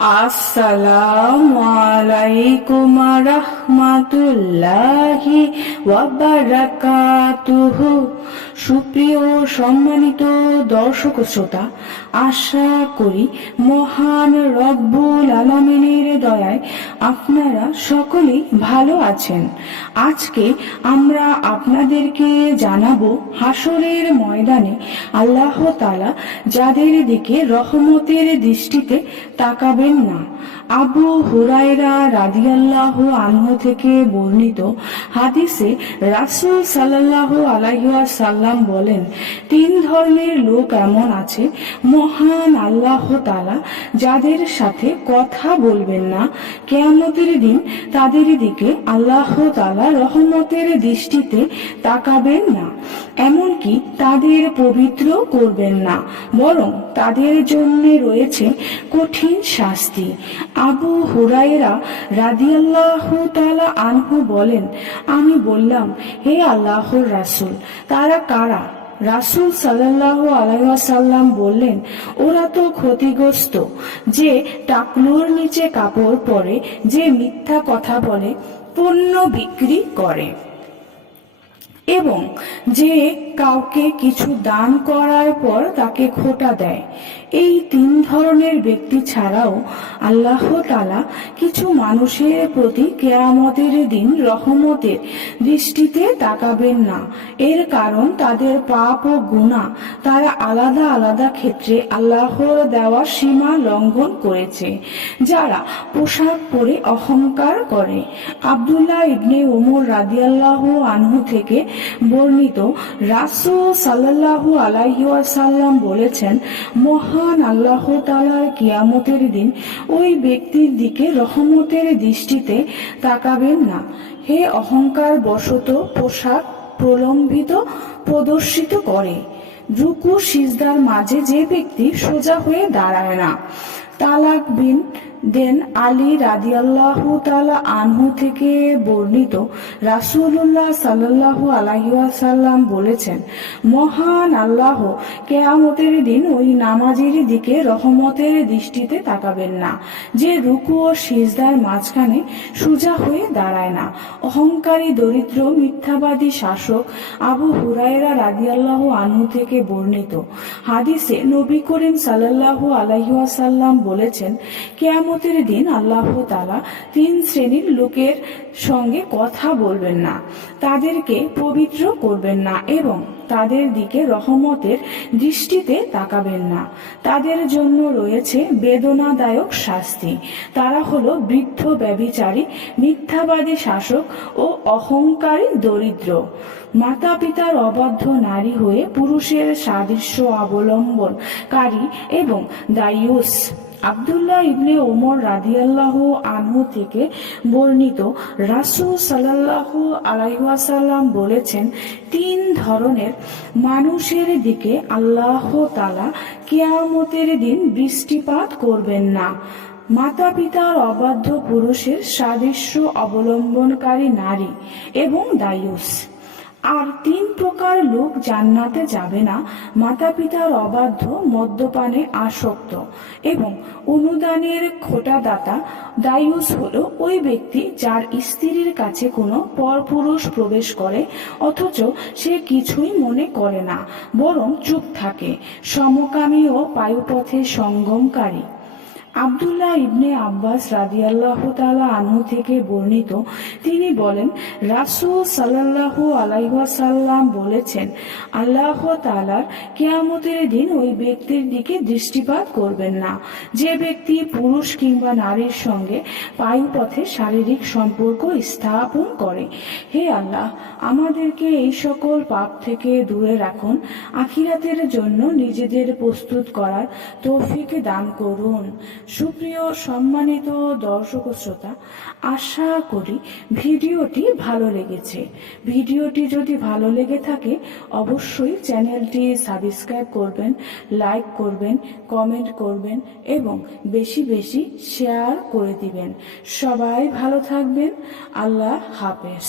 আসসালামু আলাইকুম রাহমাতুল্লাহি ওয়া বারাকাতুহু। সুপ্রিয় সম্মানিত দর্শক শ্রোতা, আশা করি মহান রব্বুল আলামিনের দয়ায় আপনারা সকলেই ভালো আছেন। আজকে আমরা আপনাদেরকে জানাবো হাসরের ময়দানে আল্লাহ তাআলা যাদের দিকে রহমতের দৃষ্টিতে তাকাবেন না। আবু হুরায়রা রাদিয়াল্লাহু আনহু থেকে বর্ণিত হাদিসে রাসূল সাল্লাল্লাহু আলাইহি ওয়াসাল্লাম বলেন, তিন ধরনের লোক এমন আছে, মহান আল্লাহ তাআলা যাদের সাথে কথা বলবেন না, কিয়ামতের দিন তাদের দিকে আল্লাহ তাআলা রহমতের দৃষ্টিতে তাকাবেন না, এমনকি তাদের পবিত্র করবেন না, বরং তাদের জন্য রয়েছে কঠিন শাস্তি। আবু হুরায়রা রাদিয়াল্লাহু তাআলা আনহু বলেন, আমি বললাম, হে আল্লাহর রাসূল, তারা কারা? রাসূল সাল্লাল্লাহু আলাইহি ওয়াসাল্লাম বললেন, ওরা তো ক্ষতিগ্রস্ত, যে টাকলুর নিচে কাপড় পরে, যে মিথ্যা কথা বলে, পণ্য বিক্রি করে এবং যে কাউকে কিছু দান করার পর তাকে খোটা দেয়। এই তিন ধরনের ব্যক্তি ছাড়াও আল্লাহ তাআলা কিছু মানুষের প্রতি কিয়ামতের দিন রহমতের দৃষ্টিতে তাকাবেন না। এর কারণ তাদের পাপ ও গুনাহ তারা আলাদা আলাদা ক্ষেত্রে আল্লাহর দেওয়া সীমা লঙ্ঘন করেছে। যারা পোশাক পরে অহংকার করে। আব্দুল্লাহ ইবনে ওমর রাদিয়াল্লাহু আনহু থেকে বর্ণিত, রাসূল সাল্লাল্লাহু আলাইহি ওয়াসাল্লাম বলেছেন, মহান আল্লাহ তাআলার কিয়ামতের দিন ওই ব্যক্তির দিকে রহমতের দৃষ্টিতে তাকাবেন না, হে অহংকার বশত পোশাক প্রলম্বিত প্রদর্শিত করে, রুকু সিজদার মাঝে যে ব্যক্তি সোজা হয়ে দাঁড়ায় না। তালাক বিন দেন আলী রাদিয়াল্লাহু তাআলা আনহু থেকে বর্ণিত, রাসূলুল্লাহ সাল্লাল্লাহু আলাইহি ওয়াসাল্লাম বলেছেন, মহান আল্লাহ কিয়ামতের দিন ওই নামাজীর দিকে রহমতের দৃষ্টিতে তাকাবেন না, যে রুকু ও সিজদার মাঝখানে সোজা হয়ে দাঁড়ায় না। অহংকারী দরিদ্র মিথ্যাবাদী শাসক। আবু হুরায়রা রাদিয়াল্লাহু আনহু থেকে বর্ণিত হাদিসে নবী করিম সাল্লাল্লাহু আলাইহি ওয়াসাল্লাম বলেছেন, কিয়ামতের দিন আল্লাহ তাআলা তিন শ্রেণীর লোকের সঙ্গে কথা বলবেন না, তাদেরকে পবিত্র করবেন না এবং তাদের দিকে রহমতের দৃষ্টিতে তাকাবেন না। তাদের জন্য রয়েছে বেদনাদায়ক শাস্তি। তারা হলো বৃদ্ধ ব্যভিচারী, মিথ্যাবাদী শাসক ও অহংকারী দরিদ্র, মাতা পিতার অবাধ্য নারী হয়ে পুরুষের সাদৃশ্য অবলম্বনকারী এবং দায়ুস। আব্দুল্লাহ ইবনে ওমর রাদিয়াল্লাহু আনহু থেকে বর্ণিত, রাসূল সাল্লাল্লাহু আলাইহি ওয়াসাল্লাম বলেছেন, তিন ধরনের মানুষের দিকে আল্লাহ তাআলা কিয়ামতের দিন দৃষ্টিপাত করবেন না, মাতা পিতার অবাধ্য পুরুষের সাদৃশ্য অবলম্বনকারী নারী এবং দায়ুস। আর তিন প্রকার লোক জান্নাতে যাবে না, মাতা পিতার অবাধ্য, মদ্যপানে আসক্ত এবং অনুদানের খোটাদাতা। দায়ুস হলো ওই ব্যক্তি যার স্ত্রীর কাছে কোনো পরপুরুষ প্রবেশ করে অথচ সে কিছুই মনে করে না, বরং চুপ থাকে। সমকামী ও পায়ুপথে সঙ্গমকারী। আব্দুল্লাহ ইবনে আব্বাস রাদিয়াল্লাহু তাআলা আনহু থেকে বর্ণিত, তিনি বলেন, রাসূল সাল্লাল্লাহু আলাইহি ওয়াসাল্লাম বলেছেন, আল্লাহ তাআলার কিয়ামতের দিন ওই ব্যক্তির দিকে দৃষ্টিপাত করবেন না, যে ব্যক্তি পুরুষ কিংবা নারীর সঙ্গে পায়ুপথে শারীরিক সম্পর্ক স্থাপন করে। হে আল্লাহ, আমাদেরকে এই সকল পাপ থেকে দূরে রাখুন, আখিরাতের জন্য নিজেদের প্রস্তুত করার তৌফিক দান করুন। সুপ্রিয় সম্মানিত দর্শক শ্রোতা, আশা করি ভিডিওটি ভালো লেগেছে। ভিডিওটি যদি ভালো লেগে থাকে অবশ্যই চ্যানেলটি সাবস্ক্রাইব করবেন, লাইক করবেন, কমেন্ট করবেন এবং বেশি বেশি শেয়ার করে দিবেন। সবাই ভালো থাকবেন। আল্লাহ হাফেজ।